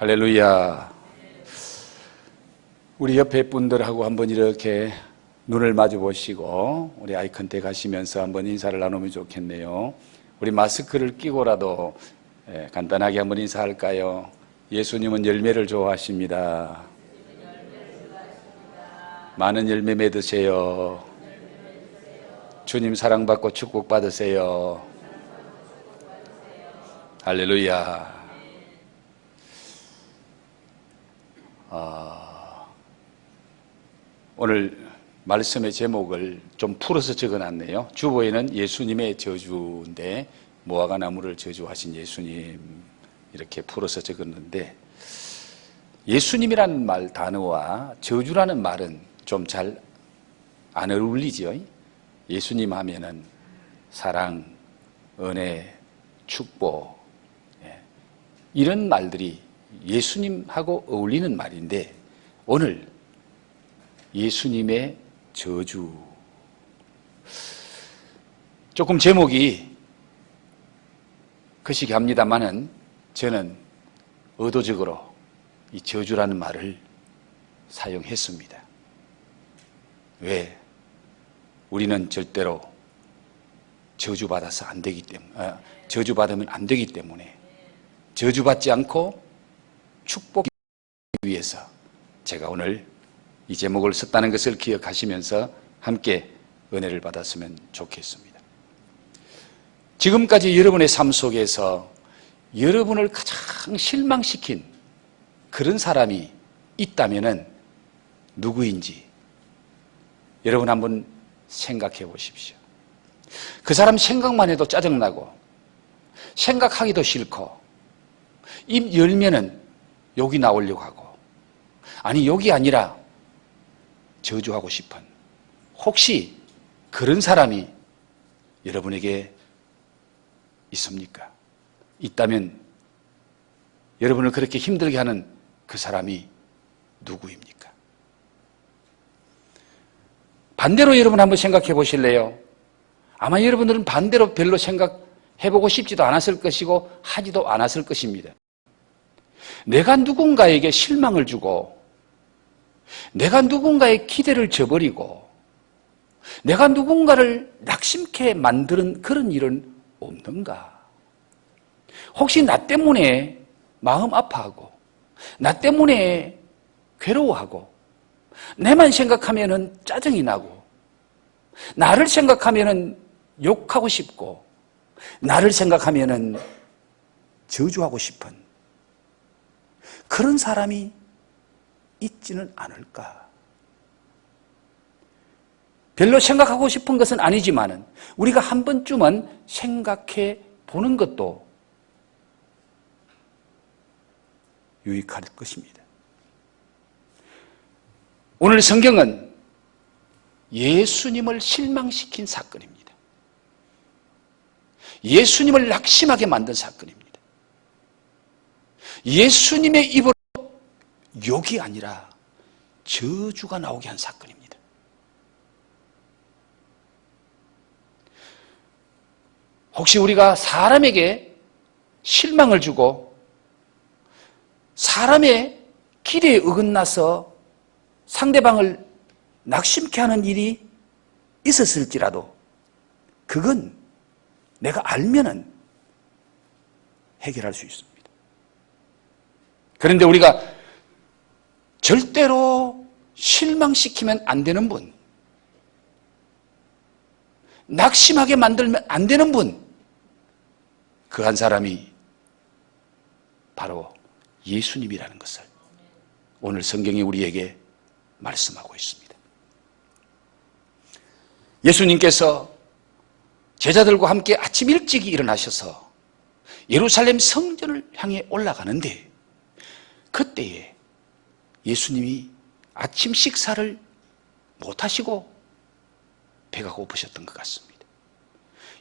할렐루야. 우리 옆에 분들하고 한번 이렇게 눈을 마주 보시고 우리 아이 컨택 하시면서 한번 인사를 나누면 좋겠네요. 우리 마스크를 끼고라도 간단하게 한번 인사할까요? 예수님은 열매를 좋아하십니다. 많은 열매 맺으세요. 주님 사랑받고 축복받으세요. 할렐루야. 오늘 말씀의 제목을 좀 풀어서 적어놨네요. 주보에는 예수님의 저주인데 무화과 나무를 저주하신 예수님 이렇게 풀어서 적었는데, 예수님이라는 말 단어와 저주라는 말은 좀 잘 안 어울리죠. 예수님 하면은 사랑, 은혜, 축복 이런 말들이 예수님하고 어울리는 말인데, 오늘 예수님의 저주. 조금 제목이 거시기 합니다만은 저는 의도적으로 이 저주라는 말을 사용했습니다. 왜? 우리는 절대로 저주받아서 안 되기 때문에, 저주받으면 안 되기 때문에, 저주받지 않고 축복하기 위해서 제가 오늘 이 제목을 썼다는 것을 기억하시면서 함께 은혜를 받았으면 좋겠습니다. 지금까지 여러분의 삶 속에서 여러분을 가장 실망시킨 그런 사람이 있다면 누구인지 여러분 한번 생각해 보십시오. 그 사람 생각만 해도 짜증나고 생각하기도 싫고 입 열면은 욕이 나오려고 하고, 아니 욕이 아니라 저주하고 싶은, 혹시 그런 사람이 여러분에게 있습니까? 있다면 여러분을 그렇게 힘들게 하는 그 사람이 누구입니까? 반대로 여러분 한번 생각해 보실래요? 아마 여러분들은 반대로 별로 생각해보고 싶지도 않았을 것이고 하지도 않았을 것입니다. 내가 누군가에게 실망을 주고, 내가 누군가의 기대를 저버리고, 내가 누군가를 낙심케 만드는 그런 일은 없는가? 혹시 나 때문에 마음 아파하고, 나 때문에 괴로워하고, 내만 생각하면은 짜증이 나고, 나를 생각하면은 욕하고 싶고, 나를 생각하면은 저주하고 싶은 그런 사람이 있지는 않을까? 별로 생각하고 싶은 것은 아니지만은 우리가 한 번쯤은 생각해 보는 것도 유익할 것입니다. 오늘 성경은 예수님을 실망시킨 사건입니다. 예수님을 낙심하게 만든 사건입니다. 예수님의 입으로 욕이 아니라 저주가 나오게 한 사건입니다. 혹시 우리가 사람에게 실망을 주고 사람의 기대에 어긋나서 상대방을 낙심케 하는 일이 있었을지라도 그건 내가 알면은 해결할 수 있습니다. 그런데 우리가 절대로 실망시키면 안 되는 분, 낙심하게 만들면 안 되는 분, 그 한 사람이 바로 예수님이라는 것을 오늘 성경이 우리에게 말씀하고 있습니다. 예수님께서 제자들과 함께 아침 일찍 일어나셔서 예루살렘 성전을 향해 올라가는데, 그때에 예수님이 아침 식사를 못하시고 배가 고프셨던 것 같습니다.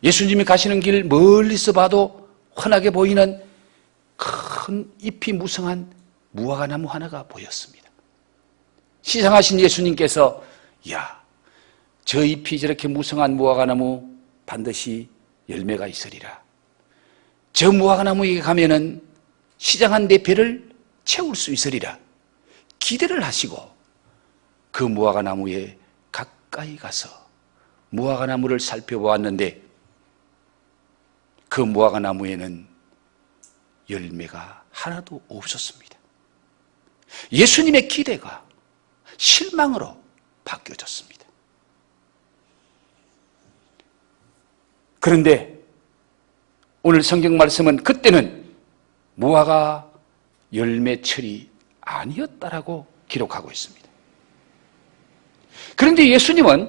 예수님이 가시는 길 멀리서 봐도 환하게 보이는 큰 잎이 무성한 무화과나무 하나가 보였습니다. 시장하신 예수님께서, 야, 저 잎이 저렇게 무성한 무화과나무 반드시 열매가 있으리라. 저 무화과나무에 가면은 시장한 내 배를 채울 수 있으리라 기대를 하시고 그 무화과 나무에 가까이 가서 무화과 나무를 살펴보았는데 그 무화과 나무에는 열매가 하나도 없었습니다. 예수님의 기대가 실망으로 바뀌어졌습니다. 그런데 오늘 성경 말씀은 그때는 무화과 열매철이 아니었다라고 기록하고 있습니다. 그런데 예수님은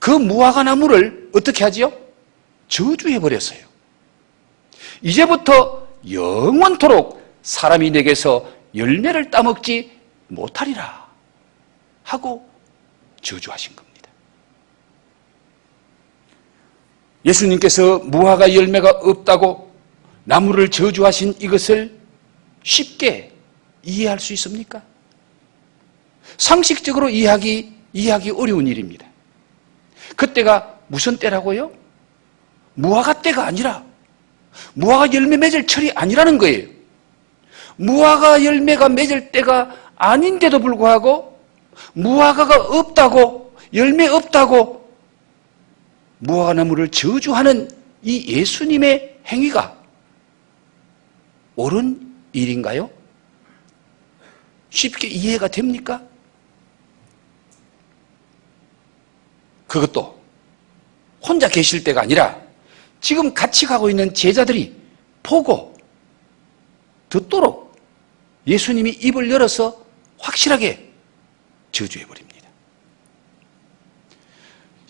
그 무화과 나무를 어떻게 하지요? 저주해버렸어요. 이제부터 영원토록 사람이 내게서 열매를 따먹지 못하리라 하고 저주하신 겁니다. 예수님께서 무화과 열매가 없다고 나무를 저주하신 이것을 쉽게 이해할 수 있습니까? 상식적으로 이해하기 어려운 일입니다. 그때가 무슨 때라고요? 무화과 때가 아니라 무화과 열매 맺을 철이 아니라는 거예요. 무화과 열매가 맺을 때가 아닌데도 불구하고 무화과가 없다고, 열매 없다고 무화과 나무를 저주하는 이 예수님의 행위가 옳은 일인가요? 쉽게 이해가 됩니까? 그것도 혼자 계실 때가 아니라 지금 같이 가고 있는 제자들이 보고 듣도록 예수님이 입을 열어서 확실하게 저주해버립니다.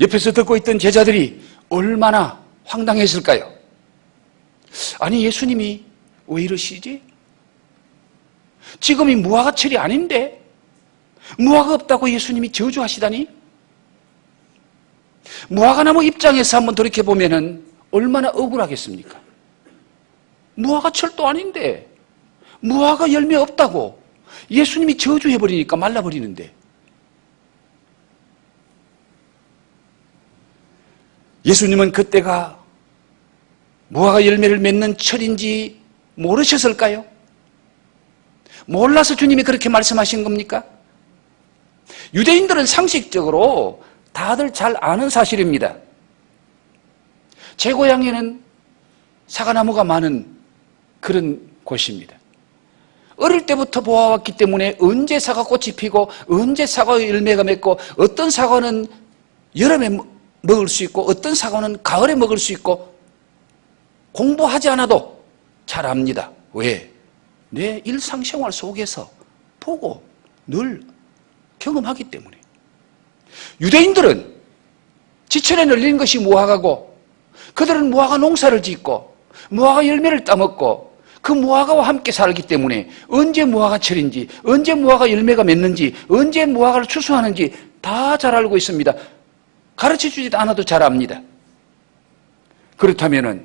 옆에서 듣고 있던 제자들이 얼마나 황당했을까요? 아니, 예수님이 왜 이러시지? 지금이 무화과철이 아닌데 무화과 없다고 예수님이 저주하시다니? 무화과나무 입장에서 한번 돌이켜보면 얼마나 억울하겠습니까? 무화과철도 아닌데 무화과 열매 없다고 예수님이 저주해버리니까 말라버리는데, 예수님은 그때가 무화과 열매를 맺는 철인지 모르셨을까요? 몰라서 주님이 그렇게 말씀하신 겁니까? 유대인들은 상식적으로 다들 잘 아는 사실입니다. 제 고향에는 사과나무가 많은 그런 곳입니다. 어릴 때부터 보아왔기 때문에 언제 사과꽃이 피고 언제 사과 열매가 맺고 어떤 사과는 여름에 먹을 수 있고 어떤 사과는 가을에 먹을 수 있고 공부하지 않아도 잘 압니다. 왜? 내 일상생활 속에서 보고 늘 경험하기 때문에. 유대인들은 지천에 널린 것이 무화과고 그들은 무화과 농사를 짓고 무화과 열매를 따먹고 그 무화과와 함께 살기 때문에 언제 무화과철인지 언제 무화과 열매가 맺는지 언제 무화과를 추수하는지 다 잘 알고 있습니다. 가르쳐주지도 않아도 잘 압니다. 그렇다면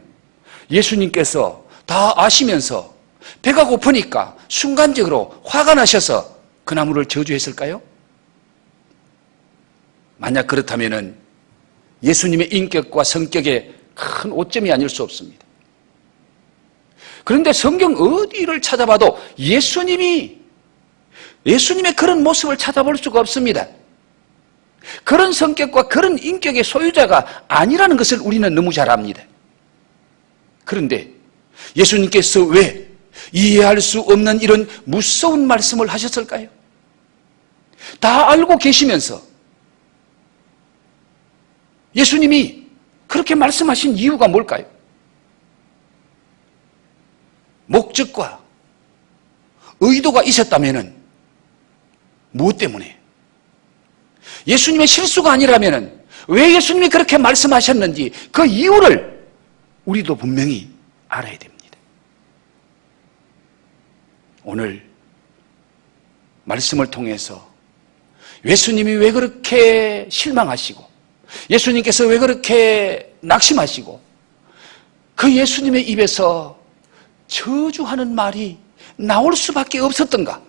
예수님께서 다 아시면서 배가 고프니까 순간적으로 화가 나셔서 그 나무를 저주했을까요? 만약 그렇다면 예수님의 인격과 성격에 큰 오점이 아닐 수 없습니다. 그런데 성경 어디를 찾아봐도 예수님의 그런 모습을 찾아볼 수가 없습니다. 그런 성격과 그런 인격의 소유자가 아니라는 것을 우리는 너무 잘 압니다. 그런데 예수님께서 왜 이해할 수 없는 이런 무서운 말씀을 하셨을까요? 다 알고 계시면서 예수님이 그렇게 말씀하신 이유가 뭘까요? 목적과 의도가 있었다면 무엇 때문에? 예수님의 실수가 아니라면 왜 예수님이 그렇게 말씀하셨는지 그 이유를 우리도 분명히 알아야 됩니다. 오늘 말씀을 통해서 예수님이 왜 그렇게 실망하시고 예수님께서 왜 그렇게 낙심하시고 그 예수님의 입에서 저주하는 말이 나올 수밖에 없었던가?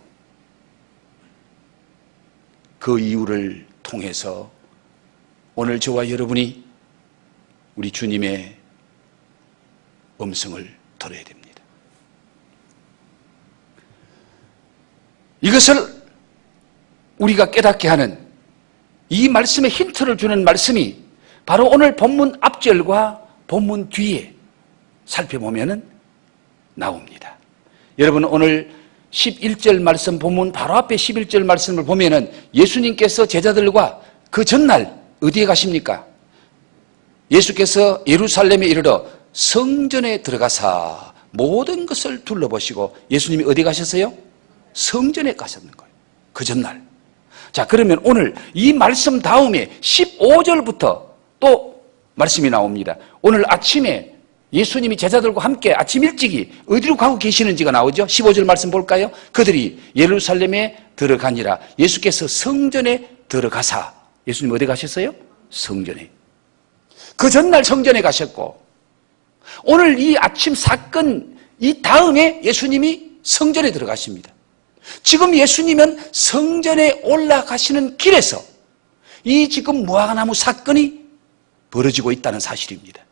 그 이유를 통해서 오늘 저와 여러분이 우리 주님의 음성을 들어야 됩니다. 이것을 우리가 깨닫게 하는 이 말씀의 힌트를 주는 말씀이 바로 오늘 본문 앞절과 본문 뒤에 살펴보면 나옵니다. 여러분, 오늘 11절 말씀 본문 바로 앞에 11절 말씀을 보면은 예수님께서 제자들과 그 전날 어디에 가십니까? 예수께서 예루살렘에 이르러 성전에 들어가사 모든 것을 둘러보시고, 예수님이 어디 가셨어요? 성전에 가셨는 거예요. 그 전날. 자, 그러면 오늘 이 말씀 다음에 15절부터 또 말씀이 나옵니다. 오늘 아침에 예수님이 제자들과 함께 아침 일찍이 어디로 가고 계시는지가 나오죠. 15절 말씀 볼까요? 그들이 예루살렘에 들어가니라. 예수께서 성전에 들어가사. 예수님 어디 가셨어요? 성전에. 그 전날 성전에 가셨고, 오늘 이 아침 사건 이 다음에 예수님이 성전에 들어가십니다. 지금 예수님은 성전에 올라가시는 길에서 이 지금 무화과나무 사건이 벌어지고 있다는 사실입니다.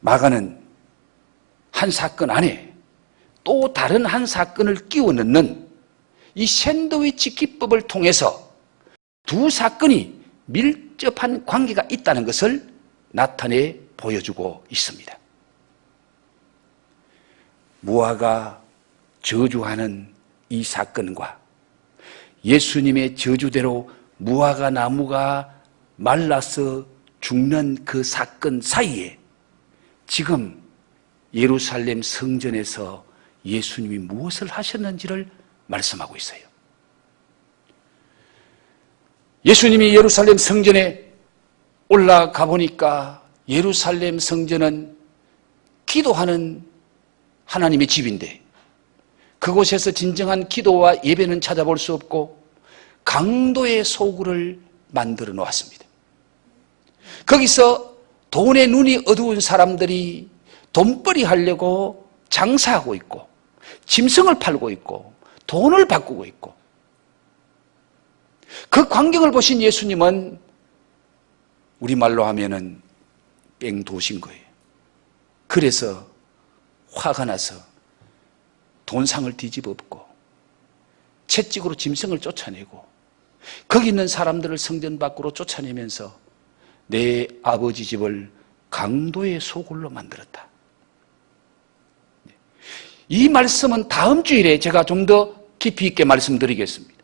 마가는 한 사건 안에 또 다른 한 사건을 끼워 넣는 이 샌드위치 기법을 통해서 두 사건이 밀접한 관계가 있다는 것을 나타내 보여주고 있습니다. 무화과 저주하는 이 사건과 예수님의 저주대로 무화과 나무가 말라서 죽는 그 사건 사이에 지금 예루살렘 성전에서 예수님이 무엇을 하셨는지를 말씀하고 있어요. 예수님이 예루살렘 성전에 올라가 보니까 예루살렘 성전은 기도하는 하나님의 집인데 그곳에서 진정한 기도와 예배는 찾아볼 수 없고 강도의 소굴을 만들어 놓았습니다. 거기서 돈에 눈이 어두운 사람들이 돈벌이 하려고 장사하고 있고 짐승을 팔고 있고 돈을 바꾸고 있고, 그 광경을 보신 예수님은 우리말로 하면은 뺑 도신 거예요. 그래서 화가 나서 돈상을 뒤집어엎고 채찍으로 짐승을 쫓아내고 거기 있는 사람들을 성전 밖으로 쫓아내면서 내 아버지 집을 강도의 소굴로 만들었다. 이 말씀은 다음 주일에 제가 좀 더 깊이 있게 말씀드리겠습니다.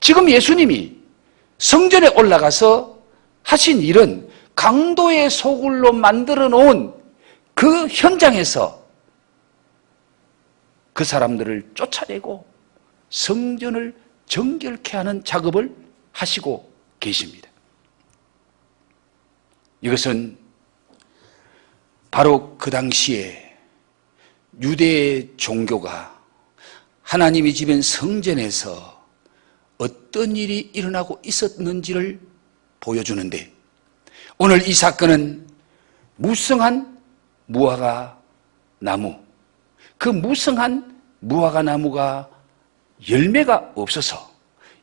지금 예수님이 성전에 올라가서 하신 일은 강도의 소굴로 만들어 놓은 그 현장에서 그 사람들을 쫓아내고 성전을 정결케 하는 작업을 하시고 계십니다. 이것은 바로 그 당시에 유대의 종교가 하나님의 집인 성전에서 어떤 일이 일어나고 있었는지를 보여주는데, 오늘 이 사건은 무성한 무화과 나무, 그 무성한 무화과 나무가 열매가 없어서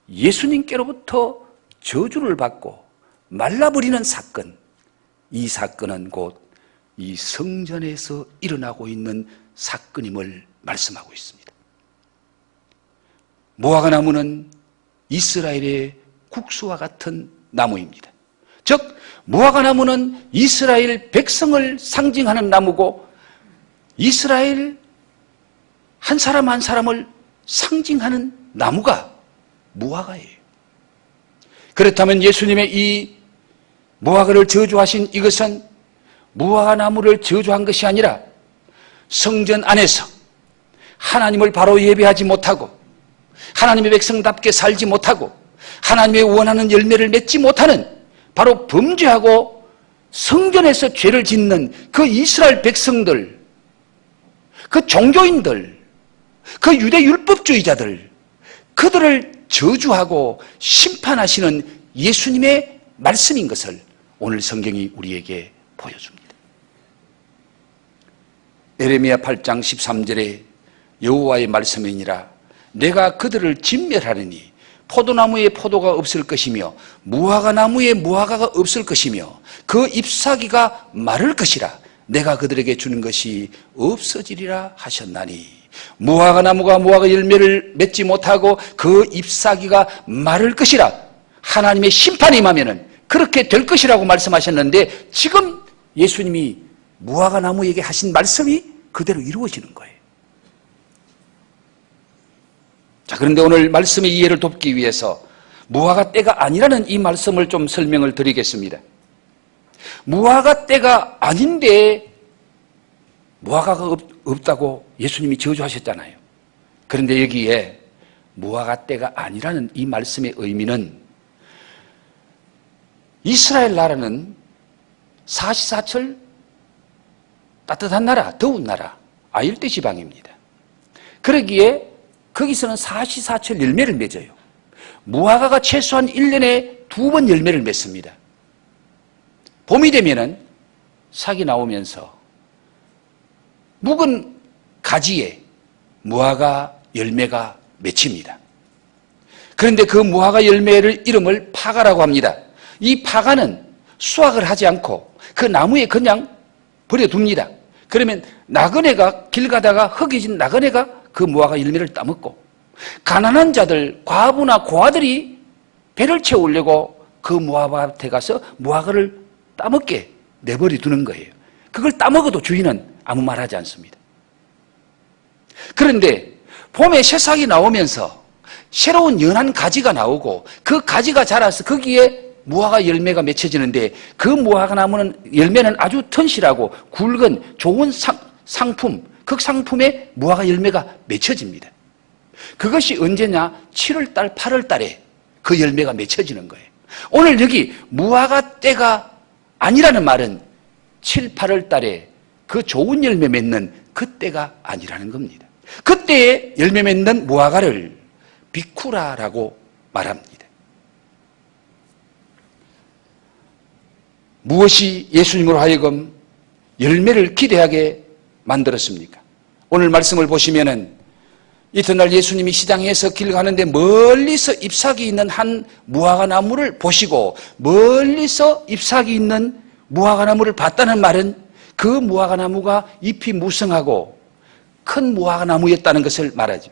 예수님께로부터 저주를 받고 말라버리는 사건, 이 사건은 곧 이 성전에서 일어나고 있는 사건임을 말씀하고 있습니다. 무화과 나무는 이스라엘의 국수와 같은 나무입니다. 즉 무화과 나무는 이스라엘 백성을 상징하는 나무고 이스라엘 한 사람 한 사람을 상징하는 나무가 무화과예요. 그렇다면 예수님의 이 무화과를 저주하신 이것은 무화과 나무를 저주한 것이 아니라 성전 안에서 하나님을 바로 예배하지 못하고 하나님의 백성답게 살지 못하고 하나님의 원하는 열매를 맺지 못하는 바로 범죄하고 성전에서 죄를 짓는 그 이스라엘 백성들, 그 종교인들, 그 유대 율법주의자들, 그들을 저주하고 심판하시는 예수님의 말씀인 것을 오늘 성경이 우리에게 보여줍니다. 에레미야 8장 13절에 여호와의 말씀이니라 내가 그들을 진멸하리니 포도나무에 포도가 없을 것이며 무화과 나무에 무화과가 없을 것이며 그 잎사귀가 마를 것이라 내가 그들에게 주는 것이 없어지리라 하셨나니 무화과 나무가 무화과 열매를 맺지 못하고 그 잎사귀가 마를 것이라. 하나님의 심판이 임하면은 그렇게 될 것이라고 말씀하셨는데 지금 예수님이 무화과 나무에게 하신 말씀이 그대로 이루어지는 거예요. 자, 그런데 오늘 말씀의 이해를 돕기 위해서 무화과 때가 아니라는 이 말씀을 좀 설명을 드리겠습니다. 무화과 때가 아닌데 무화과가 없다고 예수님이 저주하셨잖아요. 그런데 여기에 무화과 때가 아니라는 이 말씀의 의미는 이스라엘 나라는 사시사철 따뜻한 나라, 더운 나라, 아열대 지방입니다. 그러기에 거기서는 사시사철 열매를 맺어요. 무화과가 최소한 1년에 2번 열매를 맺습니다. 봄이 되면은 싹이 나오면서 묵은 가지에 무화과 열매가 맺힙니다. 그런데 그 무화과 열매를 이름을 파가라고 합니다. 이 파가는 수확을 하지 않고 그 나무에 그냥 버려둡니다. 그러면 나그네가 길 가다가 흙이진 나그네가 그 무화과 열매를 따먹고 가난한 자들, 과부나 고아들이 배를 채우려고 그 무화과밭에 가서 무화과를 따먹게 내버려 두는 거예요. 그걸 따먹어도 주인은 아무 말 하지 않습니다. 그런데 봄에 새싹이 나오면서 새로운 연한 가지가 나오고 그 가지가 자라서 거기에 무화과 열매가 맺혀지는데 그 무화과 나무는 열매는 아주 튼실하고 굵은 좋은 상품, 그 상품에 무화과 열매가 맺혀집니다. 그것이 언제냐? 7월달, 8월달에 그 열매가 맺혀지는 거예요. 오늘 여기 무화과 때가 아니라는 말은 7, 8월달에 그 좋은 열매 맺는 그때가 아니라는 겁니다. 그때에 열매 맺는 무화과를 비쿠라라고 말합니다. 무엇이 예수님으로 하여금 열매를 기대하게 만들었습니까? 오늘 말씀을 보시면은 이튿날 예수님이 시장에서 길 가는데 멀리서 잎사귀 있는 한 무화과 나무를 보시고 멀리서 잎사귀 있는 무화과 나무를 봤다는 말은 그 무화과 나무가 잎이 무성하고 큰 무화과 나무였다는 것을 말하죠.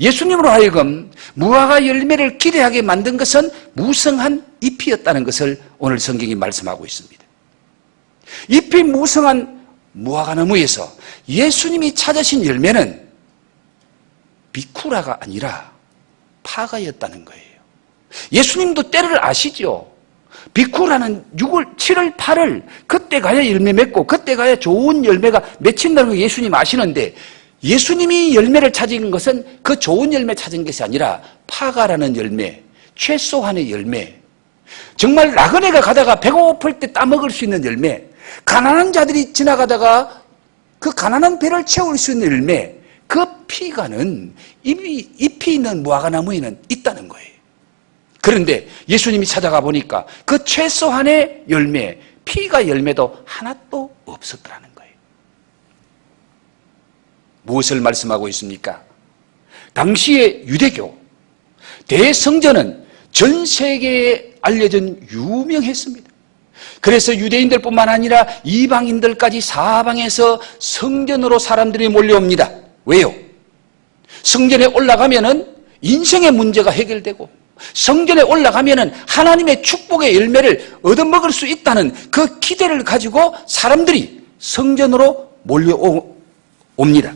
예수님으로 하여금 무화과 열매를 기대하게 만든 것은 무성한 잎이었다는 것을 오늘 성경이 말씀하고 있습니다. 잎이 무성한 무화과 나무에서 예수님이 찾으신 열매는 비쿠라가 아니라 파가였다는 거예요. 예수님도 때를 아시죠? 비쿠라는 6월, 7월, 8월 그때 가야 열매 맺고 그때 가야 좋은 열매가 맺힌다는 거 예수님 아시는데 예수님이 열매를 찾은 것은 그 좋은 열매 찾은 것이 아니라 파가라는 열매, 최소한의 열매, 정말 나그네가 가다가 배고플 때 따먹을 수 있는 열매, 가난한 자들이 지나가다가 그 가난한 배를 채울 수 있는 열매, 그 피가는 잎이 있는 무화과 나무에는 있다는 거예요. 그런데 예수님이 찾아가 보니까 그 최소한의 열매, 피가 열매도 하나도 없었더라는 거예요. 무엇을 말씀하고 있습니까? 당시의 유대교, 대성전은 전 세계에 알려진 유명했습니다. 그래서 유대인들뿐만 아니라 이방인들까지 사방에서 성전으로 사람들이 몰려옵니다. 왜요? 성전에 올라가면은 인생의 문제가 해결되고 성전에 올라가면은 하나님의 축복의 열매를 얻어먹을 수 있다는 그 기대를 가지고 사람들이 성전으로 몰려옵니다.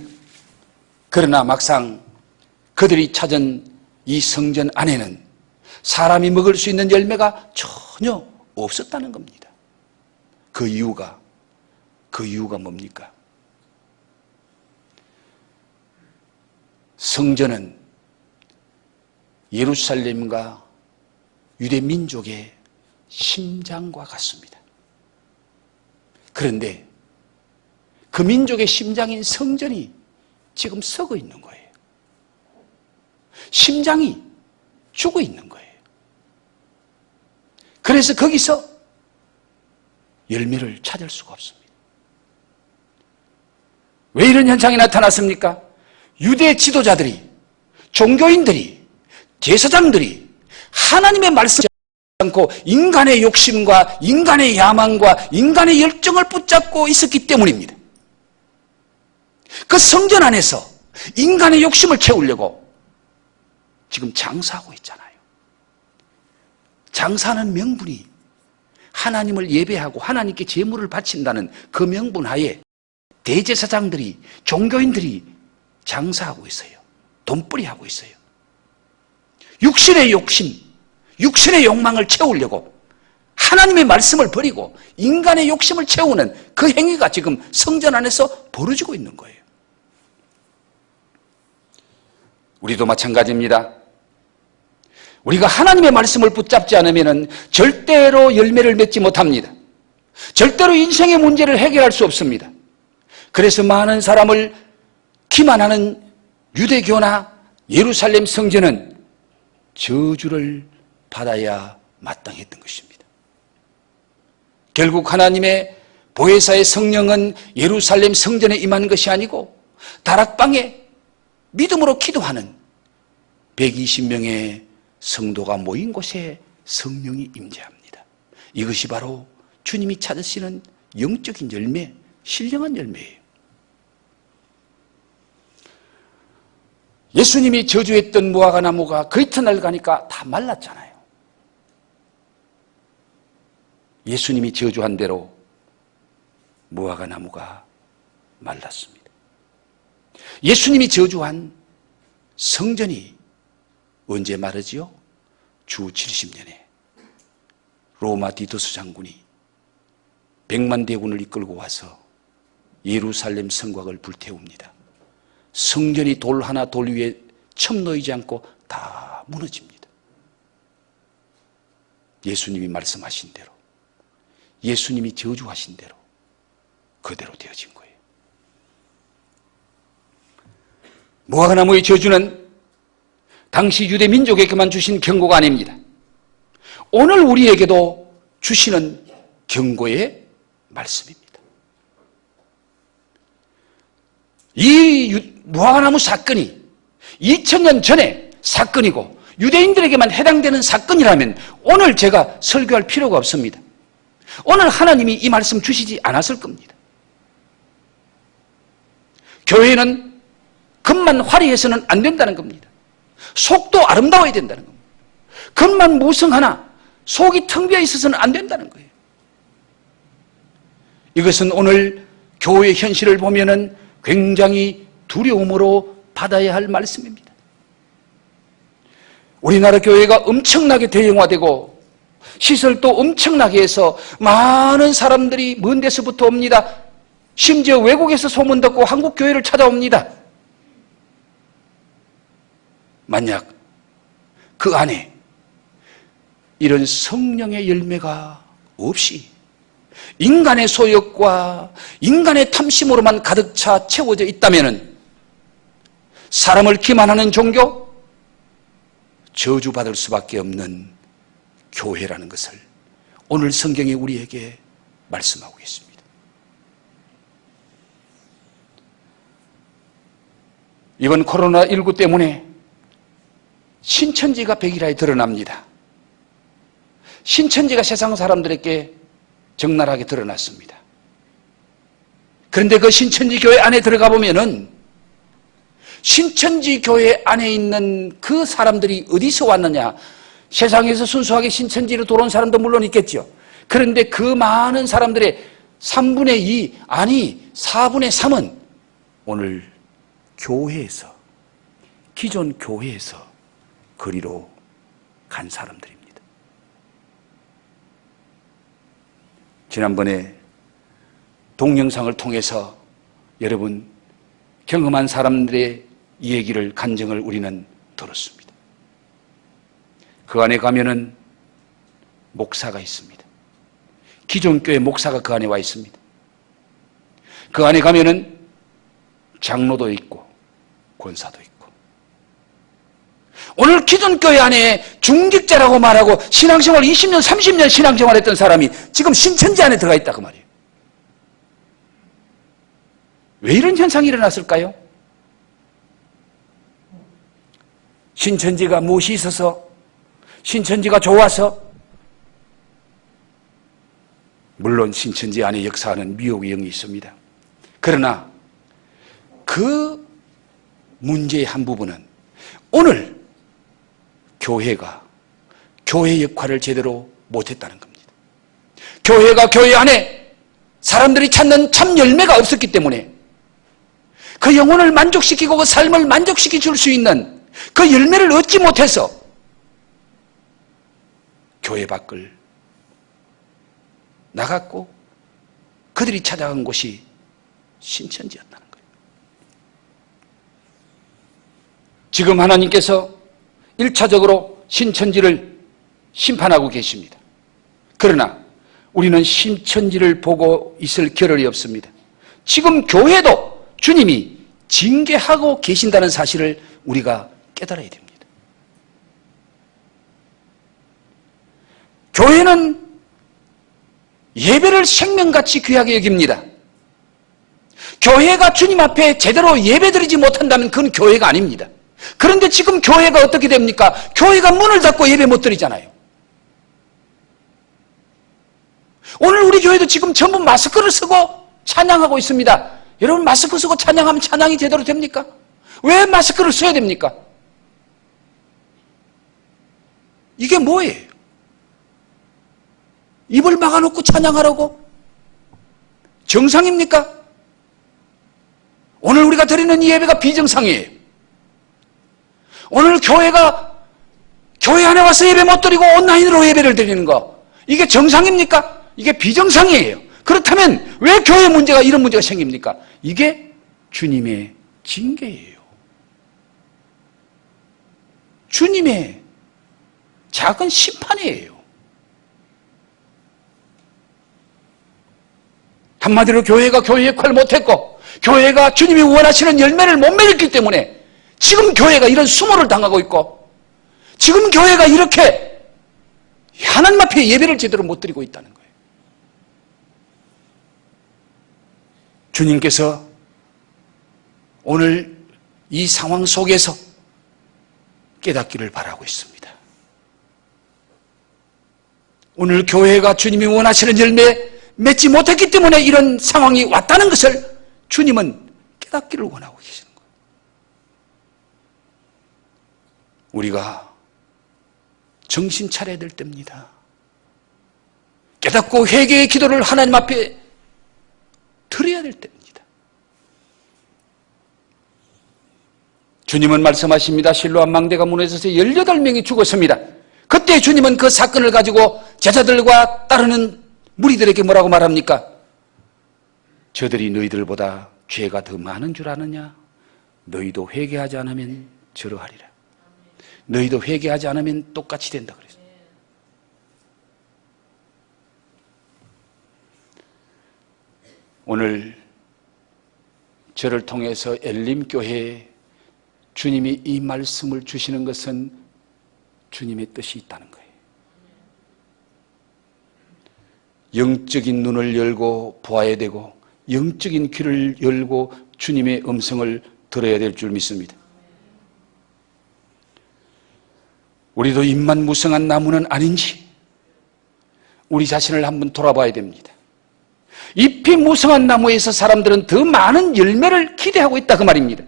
그러나 막상 그들이 찾은 이 성전 안에는 사람이 먹을 수 있는 열매가 전혀 없었다는 겁니다. 그 이유가 뭡니까? 성전은 예루살렘과 유대 민족의 심장과 같습니다. 그런데 그 민족의 심장인 성전이 지금 썩어 있는 거예요. 심장이 죽어 있는 거예요. 그래서 거기서 열매를 찾을 수가 없습니다. 왜 이런 현상이 나타났습니까? 유대 지도자들이, 종교인들이, 제사장들이 하나님의 말씀을 않고 인간의 욕심과 인간의 야망과 인간의 열정을 붙잡고 있었기 때문입니다. 그 성전 안에서 인간의 욕심을 채우려고 지금 장사하고 있잖아요. 장사하는 명분이 하나님을 예배하고 하나님께 제물을 바친다는 그 명분 하에 대제사장들이, 종교인들이 장사하고 있어요. 돈벌이 하고 있어요. 육신의 욕심, 육신의 욕망을 채우려고 하나님의 말씀을 버리고 인간의 욕심을 채우는 그 행위가 지금 성전 안에서 벌어지고 있는 거예요. 우리도 마찬가지입니다. 우리가 하나님의 말씀을 붙잡지 않으면 절대로 열매를 맺지 못합니다. 절대로 인생의 문제를 해결할 수 없습니다. 그래서 많은 사람을 기만하는 유대교나 예루살렘 성전은 저주를 받아야 마땅했던 것입니다. 결국 하나님의 보혜사의 성령은 예루살렘 성전에 임한 것이 아니고 다락방에 믿음으로 기도하는 120명의 성도가 모인 곳에 성령이 임재합니다. 이것이 바로 주님이 찾으시는 영적인 열매, 신령한 열매예요. 예수님이 저주했던 무화과 나무가 그 이튿날 가니까 다 말랐잖아요. 예수님이 저주한 대로 무화과 나무가 말랐습니다. 예수님이 저주한 성전이 언제 마르지요? 주 70년에 로마 디도스 장군이 100만 대군을 이끌고 와서 예루살렘 성곽을 불태웁니다. 성전이 돌 하나 돌 위에 첨놓이지 않고 다 무너집니다. 예수님이 말씀하신 대로, 예수님이 저주하신 대로 그대로 되어진 거예요. 무화과나무의 저주는 당시 유대 민족에게만 주신 경고가 아닙니다. 오늘 우리에게도 주시는 경고의 말씀입니다. 이 무화과나무 사건이 2000년 전에 사건이고 유대인들에게만 해당되는 사건이라면 오늘 제가 설교할 필요가 없습니다. 오늘 하나님이 이 말씀 주시지 않았을 겁니다. 교회는 겉만 화려해서는 안 된다는 겁니다. 속도 아름다워야 된다는 겁니다. 겉만 무성하나 속이 텅 비어 있어서는 안 된다는 거예요. 이것은 오늘 교회의 현실을 보면은 굉장히 두려움으로 받아야 할 말씀입니다. 우리나라 교회가 엄청나게 대형화되고 시설도 엄청나게 해서 많은 사람들이 먼 데서부터 옵니다. 심지어 외국에서 소문 듣고 한국 교회를 찾아옵니다. 만약 그 안에 이런 성령의 열매가 없이 인간의 소욕과 인간의 탐심으로만 가득 차 채워져 있다면 사람을 기만하는 종교, 저주받을 수밖에 없는 교회라는 것을 오늘 성경이 우리에게 말씀하고 있습니다. 이번 코로나19 때문에 신천지가 백일하에 드러납니다. 신천지가 세상 사람들에게 적나라하게 드러났습니다. 그런데 그 신천지 교회 안에 들어가 보면은 신천지 교회 안에 있는 그 사람들이 어디서 왔느냐? 세상에서 순수하게 신천지로 들어온 사람도 물론 있겠죠. 그런데 그 많은 사람들의 3분의 2, 아니 4분의 3은 오늘 교회에서, 기존 교회에서 거리로 간 사람들입니다. 지난번에 동영상을 통해서 여러분 경험한 사람들의 얘기를, 간증을 우리는 들었습니다. 그 안에 가면은 목사가 있습니다. 기존 교회 목사가 그 안에 와 있습니다. 그 안에 가면은 장로도 있고 권사도 있고, 오늘 기존 교회 안에 중직자라고 말하고 신앙생활 20년, 30년 신앙생활 했던 사람이 지금 신천지 안에 들어가 있다 그 말이에요. 왜 이런 현상이 일어났을까요? 신천지가 무엇이 있어서, 신천지가 좋아서, 물론 신천지 안에 역사하는 미혹의 영이 있습니다. 그러나 그 문제의 한 부분은 오늘 교회가 교회 역할을 제대로 못했다는 겁니다. 교회가 교회 안에 사람들이 찾는 참 열매가 없었기 때문에 그 영혼을 만족시키고 그 삶을 만족시켜 줄 수 있는 그 열매를 얻지 못해서 교회 밖을 나갔고 그들이 찾아간 곳이 신천지였다는 거예요. 지금 하나님께서 1차적으로 신천지를 심판하고 계십니다. 그러나 우리는 신천지를 보고 있을 겨를이 없습니다. 지금 교회도 주님이 징계하고 계신다는 사실을 우리가 깨달아야 됩니다. 교회는 예배를 생명같이 귀하게 여깁니다. 교회가 주님 앞에 제대로 예배드리지 못한다면 그건 교회가 아닙니다. 그런데 지금 교회가 어떻게 됩니까? 교회가 문을 닫고 예배 못 드리잖아요. 오늘 우리 교회도 지금 전부 마스크를 쓰고 찬양하고 있습니다. 여러분 마스크 쓰고 찬양하면 찬양이 제대로 됩니까? 왜 마스크를 써야 됩니까? 이게 뭐예요? 입을 막아놓고 찬양하라고? 정상입니까? 오늘 우리가 드리는 이 예배가 비정상이에요. 오늘 교회가 교회 안에 와서 예배 못 드리고 온라인으로 예배를 드리는 거, 이게 정상입니까? 이게 비정상이에요. 그렇다면 왜 교회 문제가 이런 문제가 생깁니까? 이게 주님의 징계예요. 주님의 작은 심판이에요. 한마디로 교회가 교회 역할을 못했고 교회가 주님이 원하시는 열매를 못 맺었기 때문에 지금 교회가 이런 수모를 당하고 있고 지금 교회가 이렇게 하나님 앞에 예배를 제대로 못 드리고 있다는 거예요. 주님께서 오늘 이 상황 속에서 깨닫기를 바라고 있습니다. 오늘 교회가 주님이 원하시는 열매 맺지 못했기 때문에 이런 상황이 왔다는 것을 주님은 깨닫기를 원하고 계시는 거예요. 우리가 정신 차려야 될 때입니다. 깨닫고 회개의 기도를 하나님 앞에 드려야 될 때입니다. 주님은 말씀하십니다. 실로암 망대가 무너져서 18명이 죽었습니다. 그때 주님은 그 사건을 가지고 제자들과 따르는 무리들에게 뭐라고 말합니까? 저들이 너희들보다 죄가 더 많은 줄 아느냐? 너희도 회개하지 않으면 저러하리라. 너희도 회개하지 않으면 똑같이 된다 그랬어요. 오늘 저를 통해서 엘림교회에 주님이 이 말씀을 주시는 것은 주님의 뜻이 있다는 거예요. 영적인 눈을 열고 보아야 되고 영적인 귀를 열고 주님의 음성을 들어야 될 줄 믿습니다. 우리도 잎만 무성한 나무는 아닌지 우리 자신을 한번 돌아봐야 됩니다. 잎이 무성한 나무에서 사람들은 더 많은 열매를 기대하고 있다 그 말입니다.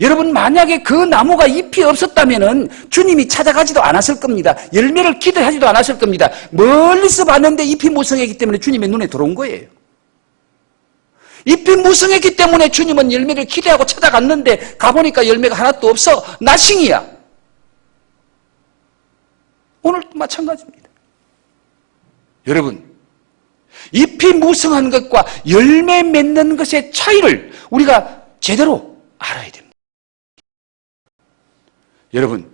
여러분 만약에 그 나무가 잎이 없었다면 주님이 찾아가지도 않았을 겁니다. 열매를 기대하지도 않았을 겁니다. 멀리서 봤는데 잎이 무성했기 때문에 주님의 눈에 들어온 거예요. 잎이 무성했기 때문에 주님은 열매를 기대하고 찾아갔는데 가보니까 열매가 하나도 없어. 나싱이야. 오늘도 마찬가지입니다. 여러분 잎이 무성한 것과 열매 맺는 것의 차이를 우리가 제대로 알아야 됩니다. 여러분,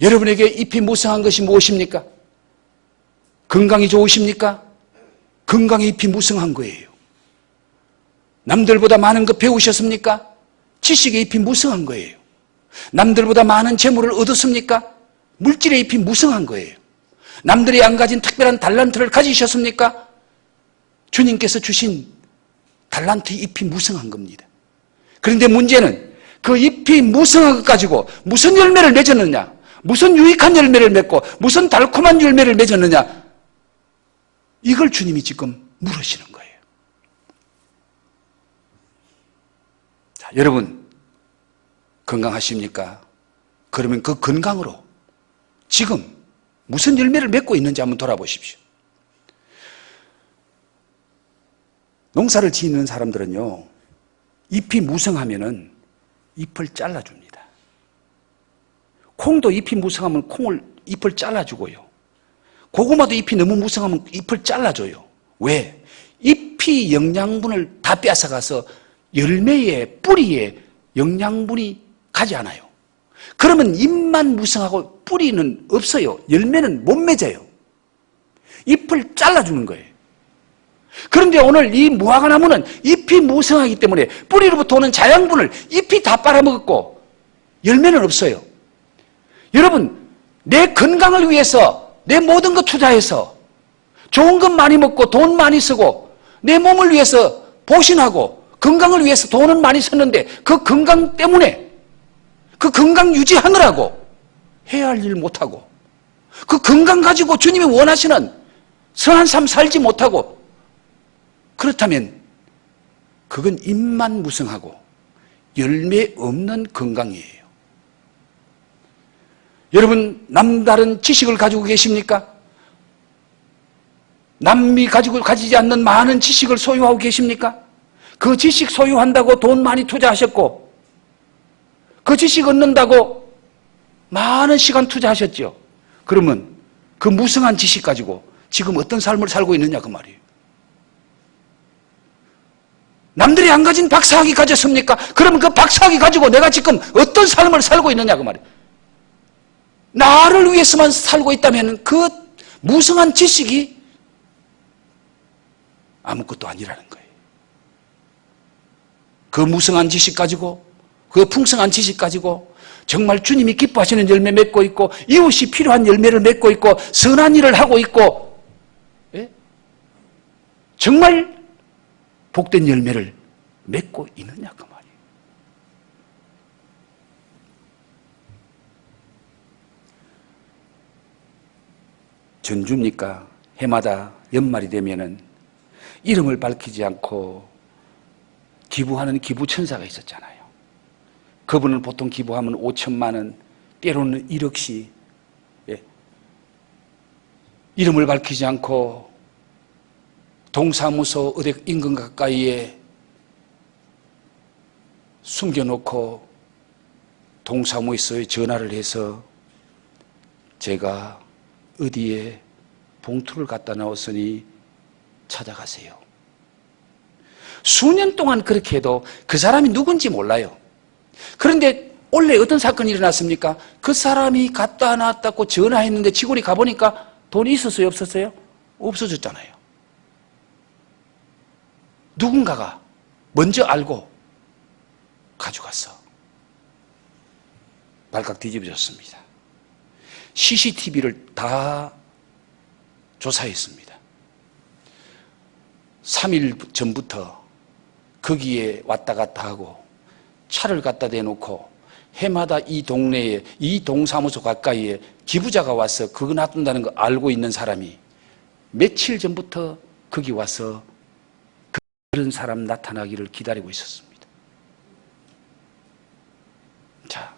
여러분에게 잎이 무성한 것이 무엇입니까? 건강이 좋으십니까? 건강에 잎이 무성한 거예요. 남들보다 많은 것 배우셨습니까? 지식의 잎이 무성한 거예요. 남들보다 많은 재물을 얻었습니까? 물질의 잎이 무성한 거예요. 남들이 안 가진 특별한 달란트를 가지셨습니까? 주님께서 주신 달란트 잎이 무성한 겁니다. 그런데 문제는 그 잎이 무성한 것 가지고 무슨 열매를 맺었느냐, 무슨 유익한 열매를 맺고 무슨 달콤한 열매를 맺었느냐, 이걸 주님이 지금 물으시는 거예요. 자, 여러분 건강하십니까? 그러면 그 건강으로 지금 무슨 열매를 맺고 있는지 한번 돌아보십시오. 농사를 지는 사람들은요, 잎이 무성하면은 잎을 잘라줍니다. 콩도 잎이 무성하면 잎을 잘라주고요. 고구마도 잎이 너무 무성하면 잎을 잘라줘요. 왜? 잎이 영양분을 다 뺏어가서 열매에, 뿌리에 영양분이 가지 않아요. 그러면 잎만 무성하고 뿌리는 없어요. 열매는 못 맺어요. 잎을 잘라주는 거예요. 그런데 오늘 이 무화과나무는 잎이 무성하기 때문에 뿌리로부터 오는 자양분을 잎이 다 빨아먹었고 열매는 없어요. 여러분, 내 건강을 위해서 내 모든 것 투자해서 좋은 것 많이 먹고 돈 많이 쓰고 내 몸을 위해서 보신하고 건강을 위해서 돈은 많이 썼는데 그 건강 때문에 그 건강 유지하느라고 해야 할 일 못하고 그 건강 가지고 주님이 원하시는 선한 삶 살지 못하고 그렇다면 그건 잎만 무성하고 열매 없는 건강이에요. 여러분, 남다른 지식을 가지고 계십니까? 남이 가지지 않는 많은 지식을 소유하고 계십니까? 그 지식 소유한다고 돈 많이 투자하셨고 그 지식 얻는다고 많은 시간 투자하셨죠. 그러면 그 무성한 지식 가지고 지금 어떤 삶을 살고 있느냐 그 말이에요. 남들이 안 가진 박사학위 가졌습니까? 그러면 그 박사학위 가지고 내가 지금 어떤 삶을 살고 있느냐 그 말이에요. 나를 위해서만 살고 있다면 그 무성한 지식이 아무것도 아니라는 거예요. 그 무성한 지식 가지고 그 풍성한 지식 가지고 정말 주님이 기뻐하시는 열매 맺고 있고 이웃이 필요한 열매를 맺고 있고 선한 일을 하고 있고 정말 복된 열매를 맺고 있느냐 그 말이에요. 전주입니까? 해마다 연말이 되면은 이름을 밝히지 않고 기부하는 기부천사가 있었잖아요. 그분은 보통 기부하면 5천만 원, 때로는 1억씩 이름을 밝히지 않고 동사무소 어디 인근 가까이에 숨겨놓고 동사무소에 전화를 해서 제가 어디에 봉투를 갖다 놓았으니 찾아가세요. 수년 동안 그렇게 해도 그 사람이 누군지 몰라요. 그런데 원래 어떤 사건이 일어났습니까? 그 사람이 갖다 놨다고 전화했는데 지구리 가보니까 돈이 있었어요? 없었어요? 없어졌잖아요. 누군가가 먼저 알고 가져갔어. 발칵 뒤집어졌습니다. CCTV를 다 조사했습니다. 3일 전부터 거기에 왔다 갔다 하고 차를 갖다 대놓고 해마다 이 동네에 이 동사무소 가까이에 기부자가 와서 그거 놔둔다는 거 알고 있는 사람이 며칠 전부터 거기 와서 그런 사람 나타나기를 기다리고 있었습니다. 자,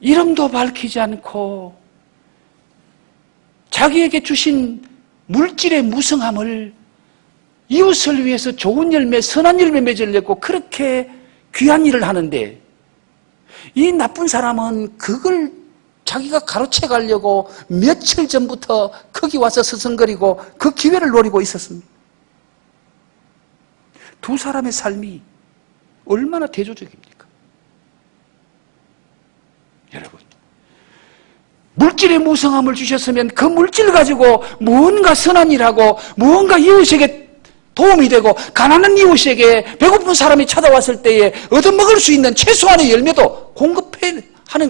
이름도 밝히지 않고 자기에게 주신 물질의 무성함을 이웃을 위해서 좋은 열매, 선한 열매 맺으려고 그렇게 귀한 일을 하는데 이 나쁜 사람은 그걸 자기가 가로채 가려고 며칠 전부터 거기 와서 서성거리고 그 기회를 노리고 있었습니다. 두 사람의 삶이 얼마나 대조적입니까? 여러분, 물질의 무성함을 주셨으면 그 물질을 가지고 무언가 선한 일하고 무언가 이웃에게 도움이 되고 가난한 이웃에게 배고픈 사람이 찾아왔을 때에 얻어먹을 수 있는 최소한의 열매도 공급하는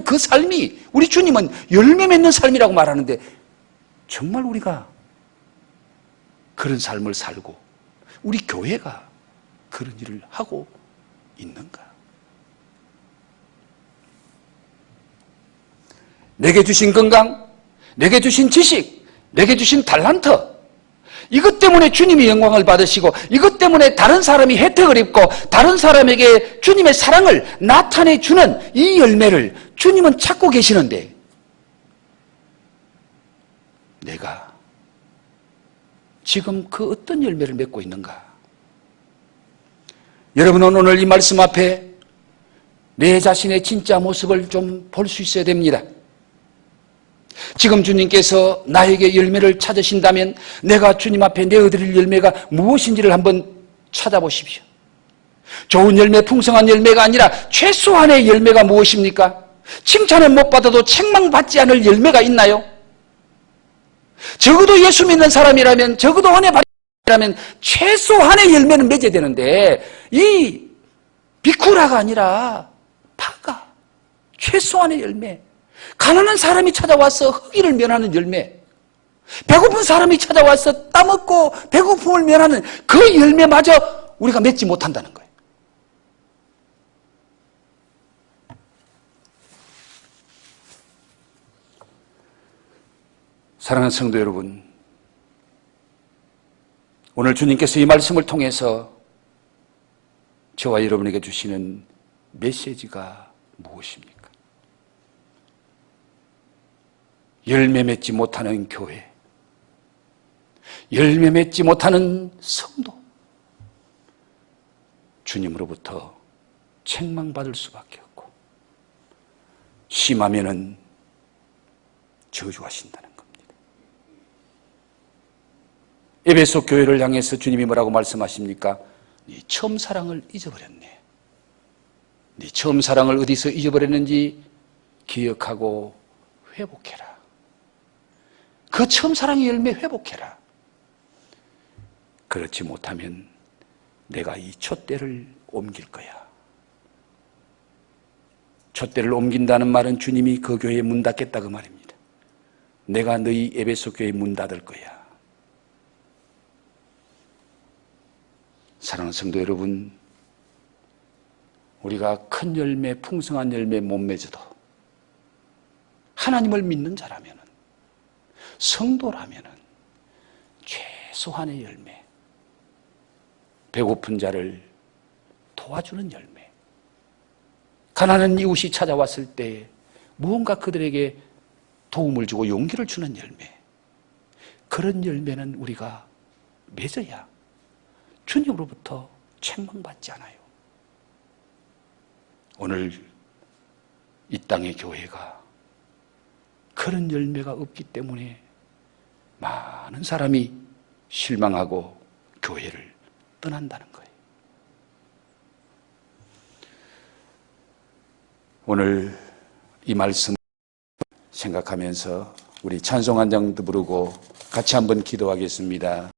그 삶이 우리 주님은 열매 맺는 삶이라고 말하는데 정말 우리가 그런 삶을 살고 우리 교회가 그런 일을 하고 있는가? 내게 주신 건강, 내게 주신 지식, 내게 주신 달란트, 이것 때문에 주님이 영광을 받으시고 이것 때문에 다른 사람이 혜택을 입고 다른 사람에게 주님의 사랑을 나타내주는 이 열매를 주님은 찾고 계시는데 내가 지금 그 어떤 열매를 맺고 있는가? 여러분은 오늘 이 말씀 앞에 내 자신의 진짜 모습을 좀 볼 수 있어야 됩니다. 지금 주님께서 나에게 열매를 찾으신다면 내가 주님 앞에 내어드릴 열매가 무엇인지를 한번 찾아보십시오. 좋은 열매, 풍성한 열매가 아니라 최소한의 열매가 무엇입니까? 칭찬을 못 받아도 책망받지 않을 열매가 있나요? 적어도 예수 믿는 사람이라면, 적어도 은혜 받는 사람이라면 최소한의 열매는 맺어야 되는데 이 비쿠라가 아니라 파가, 최소한의 열매, 가난한 사람이 찾아와서 허기를 면하는 열매, 배고픈 사람이 찾아와서 따먹고 배고픔을 면하는 그 열매마저 우리가 맺지 못한다는 거예요. 사랑하는 성도 여러분, 오늘 주님께서 이 말씀을 통해서 저와 여러분에게 주시는 메시지가 무엇입니까? 열매 맺지 못하는 교회, 열매 맺지 못하는 성도, 주님으로부터 책망받을 수밖에 없고 심하면은 저주하신다는 겁니다. 에베소 교회를 향해서 주님이 뭐라고 말씀하십니까? 네 처음 사랑을 잊어버렸네. 네 처음 사랑을 어디서 잊어버렸는지 기억하고 회복해라. 그 처음 사랑의 열매 회복해라. 그렇지 못하면 내가 이 촛대를 옮길 거야. 촛대를 옮긴다는 말은 주님이 그 교회에 문 닫겠다 그 말입니다. 내가 너희 에베소 교회에 문 닫을 거야. 사랑하는 성도 여러분, 우리가 큰 열매, 풍성한 열매 못 맺어도 하나님을 믿는 자라면, 성도라면 최소한의 열매, 배고픈 자를 도와주는 열매, 가난한 이웃이 찾아왔을 때 무언가 그들에게 도움을 주고 용기를 주는 열매, 그런 열매는 우리가 맺어야 주님으로부터 책망받지 않아요. 오늘 이 땅의 교회가 그런 열매가 없기 때문에 많은 사람이 실망하고 교회를 떠난다는 거예요. 오늘 이 말씀을 생각하면서 우리 찬송 한 장도 부르고 같이 한번 기도하겠습니다.